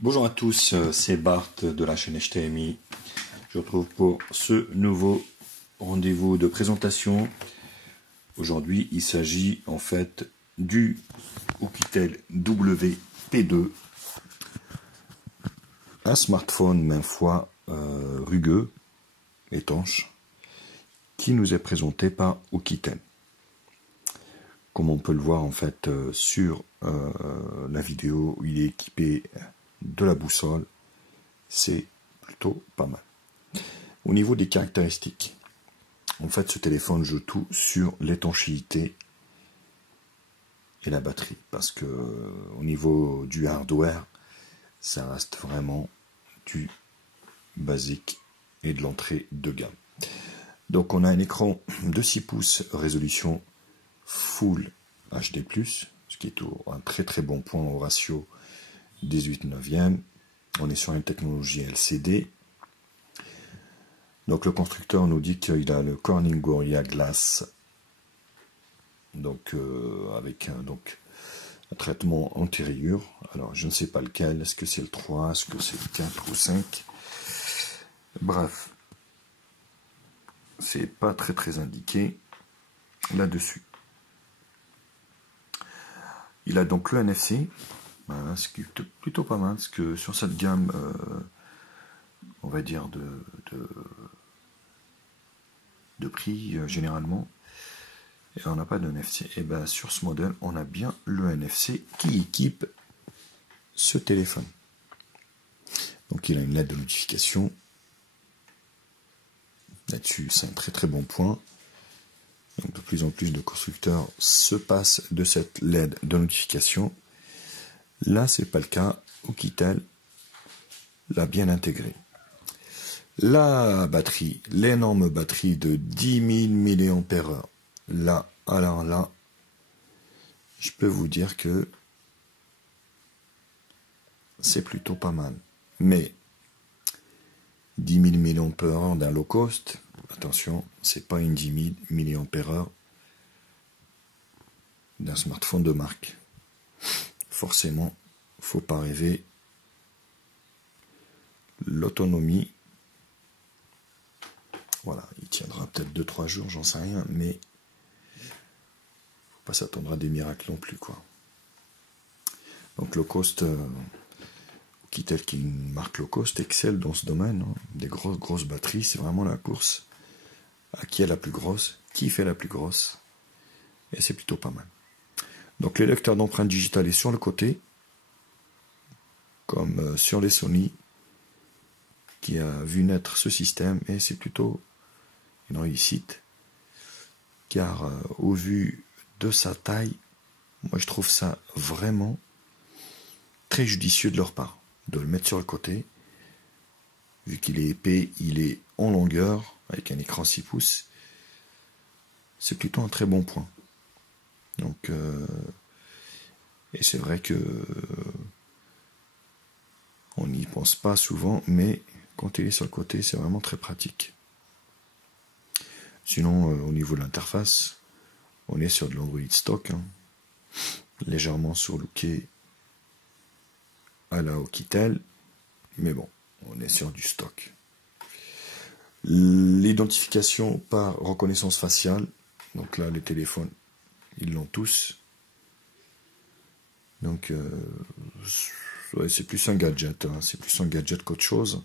Bonjour à tous, c'est Bart de la chaîne HTMI. Je vous retrouve pour ce nouveau rendez-vous de présentation. Aujourd'hui, il s'agit en fait du Oukitel WP2, un smartphone maintes fois rugueux, étanche, qui nous est présenté par Oukitel. Comme on peut le voir en fait sur la vidéo où il est équipé de la boussole, c'est plutôt pas mal. Au niveau des caractéristiques, en fait ce téléphone joue tout sur l'étanchéité et la batterie, parce que au niveau du hardware, ça reste vraiment du basique et de l'entrée de gamme. Donc on a un écran de 6 pouces, résolution Full HD+, ce qui est un très bon point au ratio 18/9. On est sur une technologie LCD. Donc le constructeur nous dit qu'il a le Corning Gorilla Glass, donc avec un traitement anti-rayures. Alors je ne sais pas lequel, est-ce que c'est le 3, est-ce que c'est le 4 ou 5. Bref, c'est pas très indiqué là-dessus. Il a donc le NFC, voilà, ce qui est plutôt pas mal, parce que sur cette gamme, on va dire de prix généralement, et on n'a pas de NFC. Et bien sur ce modèle, on a bien le NFC qui équipe ce téléphone. Donc il a une LED de notification. Là-dessus, c'est un très bon point. Donc, de plus en plus de constructeurs se passent de cette LED de notification. Là, c'est pas le cas. Oukitel l'a bien intégré. La batterie, l'énorme batterie de 10 000 mAh. Là, alors là, je peux vous dire que c'est plutôt pas mal. Mais 10 000 mAh d'un low cost, attention, c'est pas une 10 000 mAh d'un smartphone de marque. Forcément, faut pas rêver. L'autonomie, voilà, il tiendra peut-être 2-3 jours, j'en sais rien, mais faut pas s'attendre à des miracles non plus, quoi. Donc low cost, Oukitel, qui est une marque low cost, excelle dans ce domaine, hein. Des grosses batteries, c'est vraiment la course à qui est la plus grosse, qui fait la plus grosse, et c'est plutôt pas mal. Donc les lecteurs d'empreintes digitales est sur le côté, comme sur les Sony, qui a vu naître ce système, et c'est plutôt une réussite, car au vu de sa taille, moi je trouve ça vraiment très judicieux de leur part, de le mettre sur le côté, vu qu'il est épais, il est en longueur, avec un écran 6 pouces, c'est plutôt un très bon point. Donc, et c'est vrai que on n'y pense pas souvent, mais quand il est sur le côté, c'est vraiment très pratique. Sinon, au niveau de l'interface, on est sur de l'Android stock, hein, légèrement surlooké à la Oukitel, mais bon, on est sur du stock. L'identification par reconnaissance faciale, donc là, les téléphones, ils l'ont tous. Donc, ouais, c'est plus un gadget, hein, c'est plus un gadget qu'autre chose,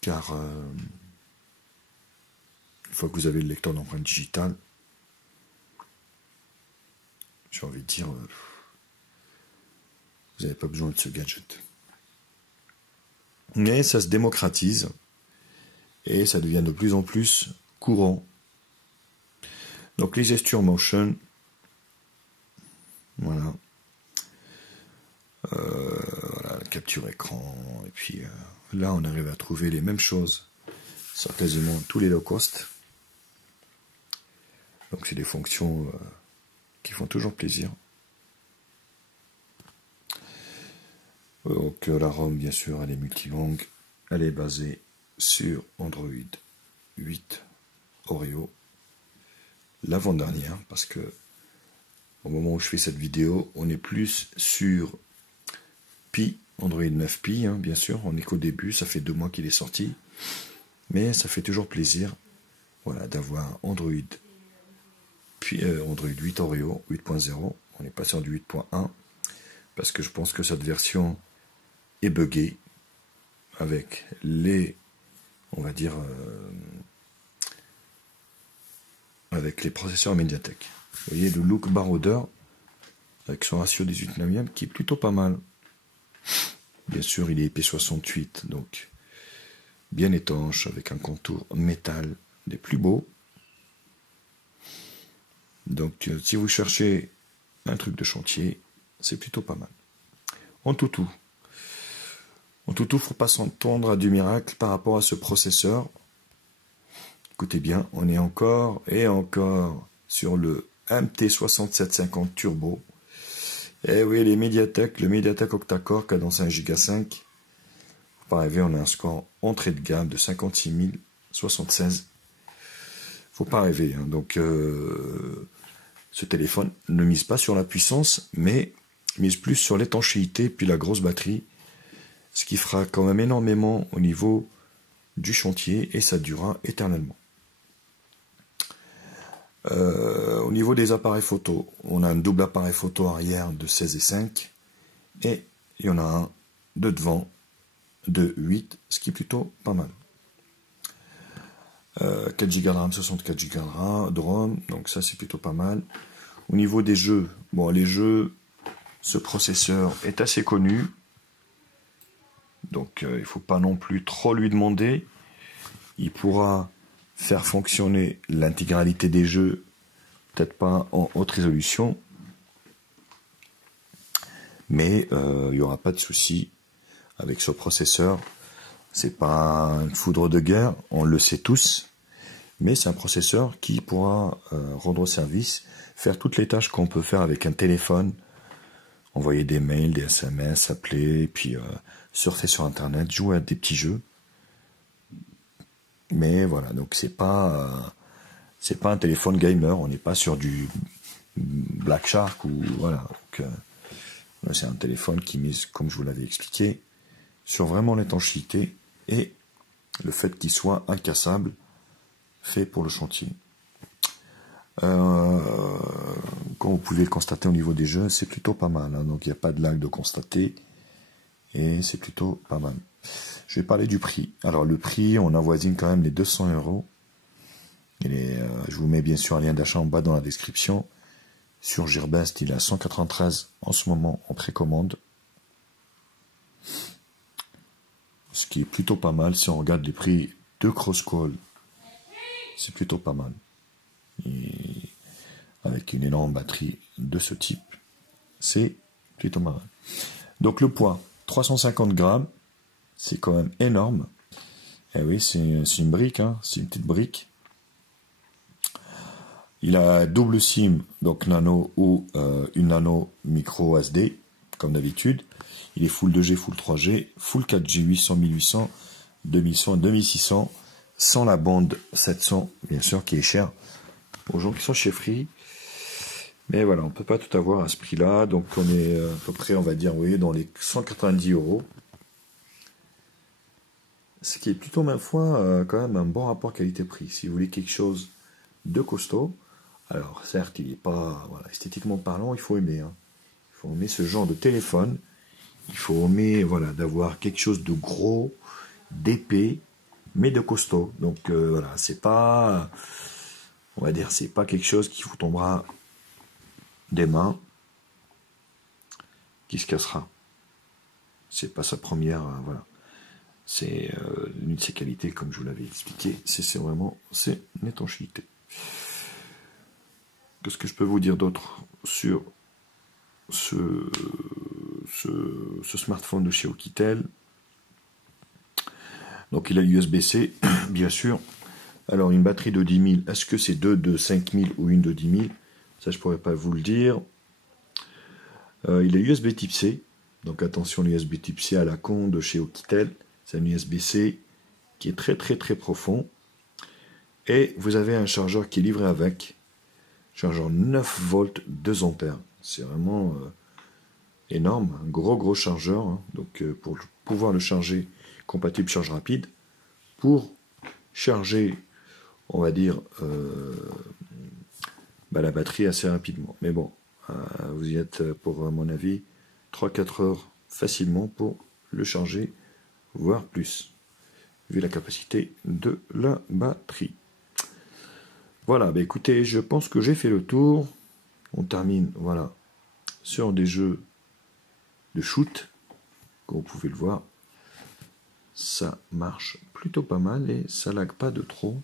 car une fois que vous avez le lecteur d'empreintes digitales, j'ai envie de dire, vous n'avez pas besoin de ce gadget. Mais ça se démocratise et ça devient de plus en plus courant. Donc les gesture motion, voilà. Voilà, la capture écran, et puis là on arrive à trouver les mêmes choses sur quasiment tous les low cost. Donc c'est des fonctions qui font toujours plaisir. Donc la ROM, bien sûr, elle est multilangue, elle est basée sur Android 8 Oreo, l'avant-dernière, parce que au moment où je fais cette vidéo, on est plus sur Pi, Android 9 Pi, hein, bien sûr. On est qu'au début, ça fait 2 mois qu'il est sorti. Mais ça fait toujours plaisir, voilà, d'avoir Android, puis Android 8 Oreo, 8.0. On est passé du 8.1, parce que je pense que cette version est buggée, avec les, on va dire, avec les processeurs Mediatek. Vous voyez le look baroudeur, avec son ratio 18 neuvième, qui est plutôt pas mal. Bien sûr, il est IP68, donc bien étanche, avec un contour métal des plus beaux. Donc, si vous cherchez un truc de chantier, c'est plutôt pas mal. En toutou, faut pas s'entendre à du miracle par rapport à ce processeur. Écoutez bien, on est encore et encore sur le MT6750 Turbo. Eh oui, le Mediatek octa-core cadence 1 Go 5. Faut pas rêver, on a un score entrée de gamme de 56 076. Faut pas rêver, hein. Donc, ce téléphone ne mise pas sur la puissance, mais mise plus sur l'étanchéité puis la grosse batterie, ce qui fera quand même énormément au niveau du chantier et ça durera éternellement. Au niveau des appareils photo, on a un double appareil photo arrière de 16:5 et il y en a un de devant de 8, ce qui est plutôt pas mal. 4 Go de RAM, 64 Go de ROM, donc ça c'est plutôt pas mal. Au niveau des jeux, bon, les jeux, ce processeur est assez connu, donc il ne faut pas non plus trop lui demander. Il pourra faire fonctionner l'intégralité des jeux, peut-être pas en haute résolution, mais il n'y aura pas de souci avec ce processeur. C'est pas une foudre de guerre, on le sait tous, mais c'est un processeur qui pourra rendre service, faire toutes les tâches qu'on peut faire avec un téléphone, envoyer des mails, des SMS, appeler, puis surfer sur internet, jouer à des petits jeux. Mais voilà, donc c'est pas un téléphone gamer, on n'est pas sur du Black Shark ou voilà. Donc, c'est un téléphone qui mise, comme je vous l'avais expliqué, sur vraiment l'étanchéité et le fait qu'il soit incassable, fait pour le chantier. Comme vous pouvez le constater au niveau des jeux, c'est plutôt pas mal, hein, donc il n'y a pas de lag de constater et c'est plutôt pas mal. Je vais parler du prix. Alors le prix, on avoisine quand même les 200 €. Je vous mets bien sûr un lien d'achat en bas dans la description. Sur Gearbest, il est à 193 en ce moment en précommande. Ce qui est plutôt pas mal si on regarde les prix de Crosscall. C'est plutôt pas mal. Et avec une énorme batterie de ce type, c'est plutôt mal. Donc le poids, 350 grammes, c'est quand même énorme. Eh oui, c'est une brique, hein, c'est une petite brique. Il a double SIM, donc nano ou une nano micro SD, comme d'habitude. Il est full 2G, full 3G, full 4G, 800, 1800, 2100, 2600, sans la bande 700, bien sûr, qui est chère aux gens qui sont chez Free. Mais voilà, on ne peut pas tout avoir à ce prix-là, donc on est à peu près, on va dire, oui, dans les 190 €. Ce qui est plutôt, ma foi, quand même un bon rapport qualité-prix. Si vous voulez quelque chose de costaud, alors certes, il n'est pas, voilà, esthétiquement parlant, il faut aimer. Hein. Il faut aimer ce genre de téléphone. Il faut aimer, voilà, d'avoir quelque chose de gros, d'épais, mais de costaud. Donc voilà, c'est pas, on va dire, c'est pas quelque chose qui vous tombera des mains, qui se cassera. C'est pas sa première, voilà. C'est l'une de ses qualités, comme je vous l'avais expliqué, c'est vraiment une étanchéité. Qu'est-ce que je peux vous dire d'autre sur ce smartphone de chez Oukitel? Donc il a USB-C, bien sûr. Alors une batterie de 10 000, est-ce que c'est deux de 5 000 ou une de 10 000? Ça je pourrais pas vous le dire. Il a USB type C, donc attention, l'USB type C à la con de chez Oukitel. C'est un USB-C qui est très très très profond. Et vous avez un chargeur qui est livré avec. Chargeur 9 volts 2 ampères. C'est vraiment énorme, un gros chargeur, hein, donc pour pouvoir le charger, compatible charge rapide, pour charger, on va dire, la batterie assez rapidement. Mais bon, vous y êtes pour, à mon avis, 3-4 heures facilement pour le charger, voire plus, vu la capacité de la batterie. Voilà, bah écoutez, je pense que j'ai fait le tour. On termine, voilà, sur des jeux de shoot, comme vous pouvez le voir. Ça marche plutôt pas mal et ça lag pas de trop.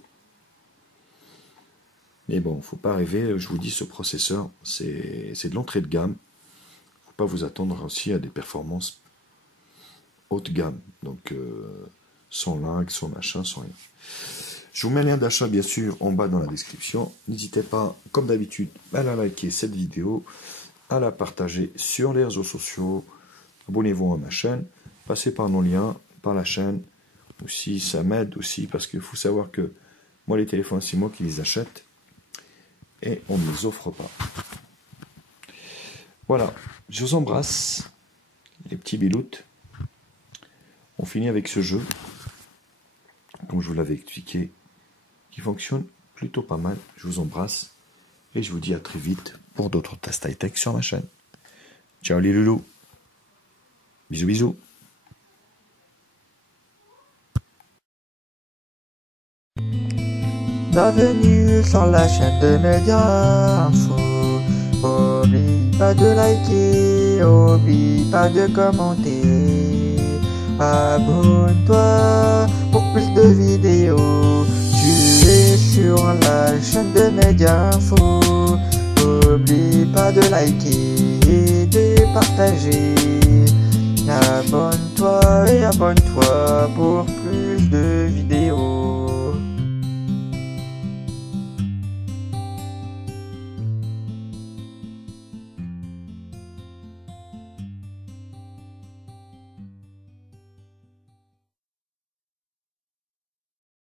Mais bon, faut pas rêver, je vous dis, ce processeur, c'est de l'entrée de gamme. Faut pas vous attendre aussi à des performances haut de gamme. Donc, sans lag, sans machin, sans rien. Je vous mets le lien d'achat, bien sûr, en bas dans la description. N'hésitez pas, comme d'habitude, à la liker cette vidéo, à la partager sur les réseaux sociaux. Abonnez-vous à ma chaîne. Passez par nos liens, par la chaîne. Aussi, ça m'aide aussi, parce qu'il faut savoir que moi, les téléphones, c'est moi qui les achète. Et on ne les offre pas. Voilà, je vous embrasse, les petits biloutes. On finit avec ce jeu, comme je vous l'avais expliqué, qui fonctionne plutôt pas mal. Je vous embrasse et je vous dis à très vite pour d'autres tests high-tech sur ma chaîne. Ciao les loulous. Bisous bisous. Bienvenue sur la chaîne de Média Info. Oublie pas de liker, oublie pas de commenter. Abonne-toi pour plus de vidéos. Tu es sur la chaîne de Média Info. Oublie pas de liker et de partager. Abonne-toi et abonne-toi pour plus de vidéos.